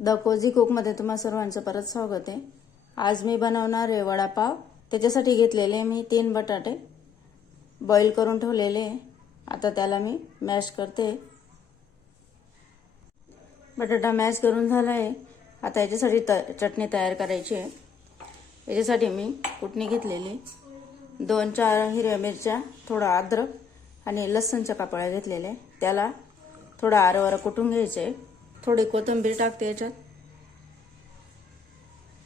The cosy कुकमध्ये तुम्हा सर्वांचं परत स्वागत आहे। आज मी बनवणार आहे वडापाव। त्याच्यासाठी घेतलेले मी 3 बटाटे बॉईल करून ठेवलेले। आता त्याला मी मॅश करते। बटाटा मॅश करून झाला आहे। आता याच्यासाठी चटणी तयार करायची आहे। याच्यासाठी मी कुटणी घेतलेली, 2-4 हिरव्या मिरच्या, थोडा अद्रक आणि लसूणच्या कापळ्या घेतलेल्या। त्याला थोडा आरवरा कुटून घ्यायचे। थोडी कोथिंबीर टाकते याच्यात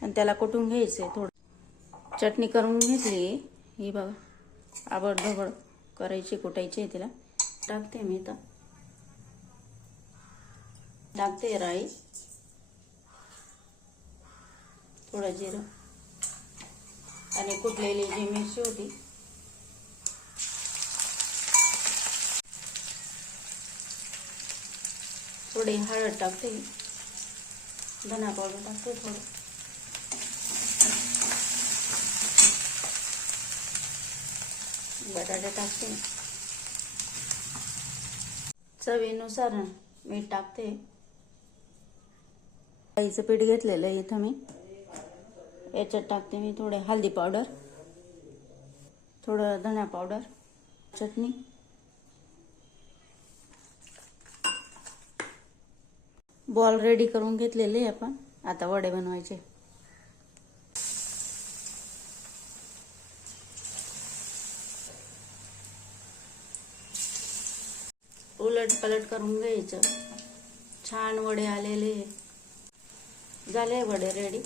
आणि त्याला कुटून घ्यायचे। थोडी चटणी करून घेतली ही बघा, आबडधोबड करायची, कुटायची आहे तिला। टाकते मी आता, टाकते राई, थोडं जिरं आणि कुटलेली जी मिरची होती थोडी हळद टाकते, धना पावडर टाकते थोडं, बटाटे टाकते, चवीनुसार मीठ टाकते। राईचं पीठ घेतलेलं आहे इथं मी, याच्यात टाकते मी थोडे हळदी पावडर, थोडं धना पावडर, चटणी, बॉल रेडी करून घेतलेले आपण। आता वडे बनवायचे। उलट पलट करून घ्यायचं। छान वडे आलेले झाले, वडे रेडी।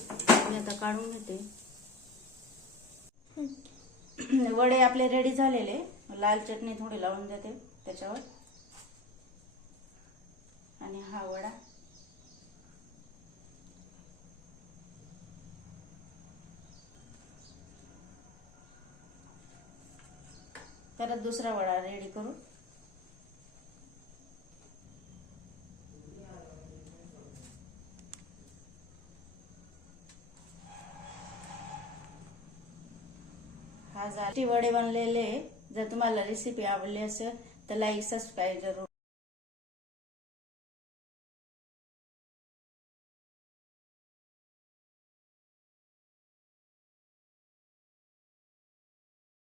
मी आता काढून घेते। वडे आपले रेडी झालेले। लाल चटणी थोडी लावून देते त्याच्यावर आणि हा वडा परत दुसरा वडा रेडी करू। हा झाले वडे बनलेले। जर तुम्हाला रेसिपी आवडली असेल तर लाईक सबस्क्राईब जरूर